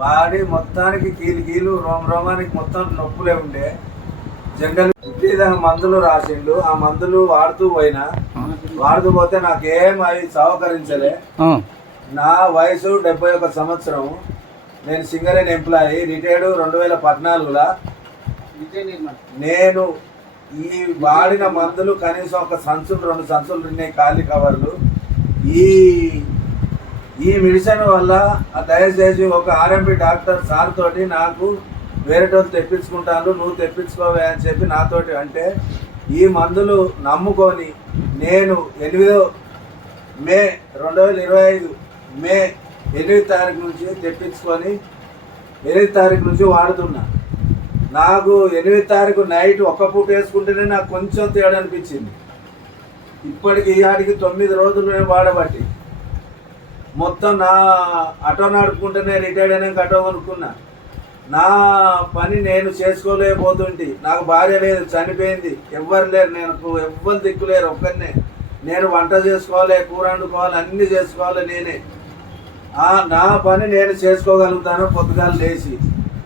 Body మొత్తానికి కీలు రోమానికి మొత్తం నొప్పులే ఉండే. జనరల్ విపరీతంగా మందులు రాసిండు. ఆ మందులు వాడుతూ పోతే నాకేం అవి సహకరించలే. నా వయసు 71 సంవత్సరం. నేను సింగరేణి ఎంప్లాయీ, రిటైర్డ్ 2014లో. నేను ఈ వాడిన మందులు కనీసం 2 సంచులు ఉన్నాయి, ఖాళీ కవర్లు. ఈ మెడిసిన్ వల్ల దయచేసి ఒక ఆర్ఎంపీ డాక్టర్ సార్ తోటి నాకు వేరేటోళ్ళు తెప్పించుకుంటాను, నువ్వు తెప్పించుకోవే అని చెప్పి నాతోటి అంటే, ఈ మందులు నమ్ముకొని నేను 8 మే 2025 మే 8 తారీఖు నుంచి తెప్పించుకొని 8 తారీఖు నుంచి వాడుతున్నా. నాకు 8 తారీఖు నైట్ ఒక్క పూట వేసుకుంటేనే నాకు కొంచెం తేడా అనిపించింది. ఇప్పటికి ఈనాటికి 9 రోజులు నేను వాడబట్టి మొత్తం నా ఆటో నడుపుకుంటేనే రిటైర్డ్ అయినాక ఆటో కొనుక్కున్నా. నా పని నేను చేసుకోలేకపోతుంటే, నాకు భార్య లేదు, చనిపోయింది, ఎవ్వరు లేరు, నేను ఎవ్వరు దిక్కులేరు, ఒక్కరినే. నేను వంట చేసుకోవాలి, కూర వండుకోవాలి, అన్నీ చేసుకోవాలి నేనే. నా పని నేను చేసుకోగలుగుతాను. పొద్దుగాలు లేచి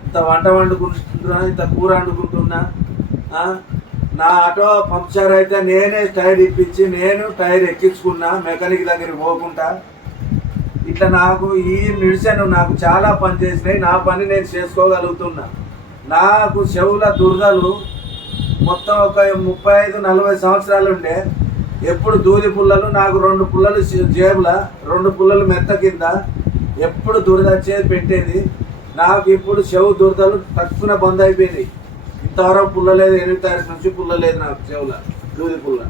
ఇంత వంట వండుకుంటున్నా, ఇంత కూర వండుకుంటున్నా. నా ఆటో పంక్చర్ అయితే నేనే టైర్ ఇప్పించి నేను టైర్ ఎక్కించుకున్నా, మెకానిక్ దగ్గరికి పోకుండా. ఇట్లా నాకు ఈ మెడిసిన్ నాకు చాలా పని చేసినాయి. నా పని నేను చేసుకోగలుగుతున్నా. నాకు చెవుల దురదలు మొత్తం ఒక 35-40 సంవత్సరాలు ఉండే. ఎప్పుడు దూది పుల్లలు, నాకు 2 పుల్లలు జేబుల, 2 పుల్లలు మెత్త కింద ఎప్పుడు దురద వచ్చేది పెట్టేది. నాకు ఇప్పుడు చెవు దురదలు తక్కువ బంద్ అయిపోయింది. ఇంతవరకు పుల్లలేదు. 8 తారీఖు నుంచి పుల్లలేదు నాకు చెవుల దూది పుల్ల.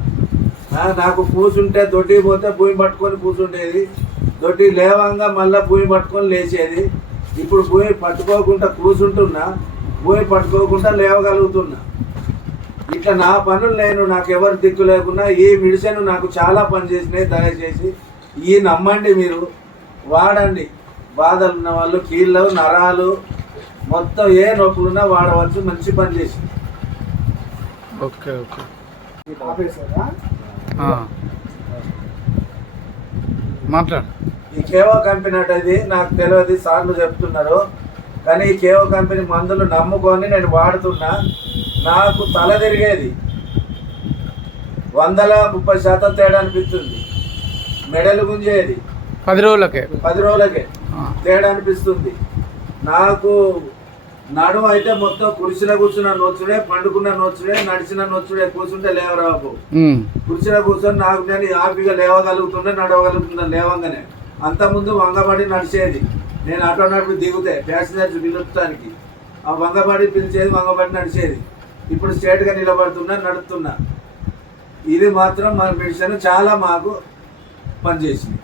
నాకు కూర్చుంటే దొడ్డి పోతే భూమి పట్టుకొని కూర్చుండేది, దొడ్డి లేవంగా మళ్ళీ భూమి పట్టుకొని లేచేది. ఇప్పుడు భూమి పట్టుకోకుండా కూర్చుంటున్నా, భూమి పట్టుకోకుండా లేవగలుగుతున్నా. ఇట్లా నా పనులు నాకు ఎవరు దిక్కు లేకుండా ఈ మెడిసిన్ నాకు చాలా పని చేసినాయి. దయచేసి ఈ నమ్మండి, మీరు వాడండి. బాధలు ఉన్న వాళ్ళు, కీళ్ళు, నరాలు మొత్తం ఏ నొప్పులున్నా వాడవచ్చు. మంచి పని చేసి మాట్లాడు. ఈ కేవో కంపెనీ అంటే నాకు తెలియదు, సార్లు చెప్తున్నారు. కానీ ఈ కేవో కంపెనీ మందులు నమ్ముకొని నేను వాడుతున్నా. నాకు తల తిరిగేది 130% తేడా అనిపిస్తుంది. మెడలు గుంజేది 10 రోజులకే తేడా అనిపిస్తుంది. నాకు నడుము అయితే మొత్తం కుర్చీలో కూర్చున్న నొచ్చుడే, పండుకున్న నొచ్చుడే, నడిచిన నొచ్చుడే, కూర్చుంటే లేవరాకు. కుర్చీలో కూర్చొని నాకు నేను హ్యాపీగా లేవగలుగుతుండే, నడవగలుగుతున్నా లేవంగానే. అంతకుముందు వంగబడి నడిచేది. నేను ఆటో నడిపి దిగుతే ప్యాసింజర్స్ పిలుస్తానికి ఆ వంగబడి పిలిచేది, వంగబడి నడిచేది. ఇప్పుడు స్ట్రేట్గా నిలబడుతున్నా, నడుస్తున్నా. ఇది మాత్రం మన మెడిసిన్ చాలా మాకు పనిచేసింది.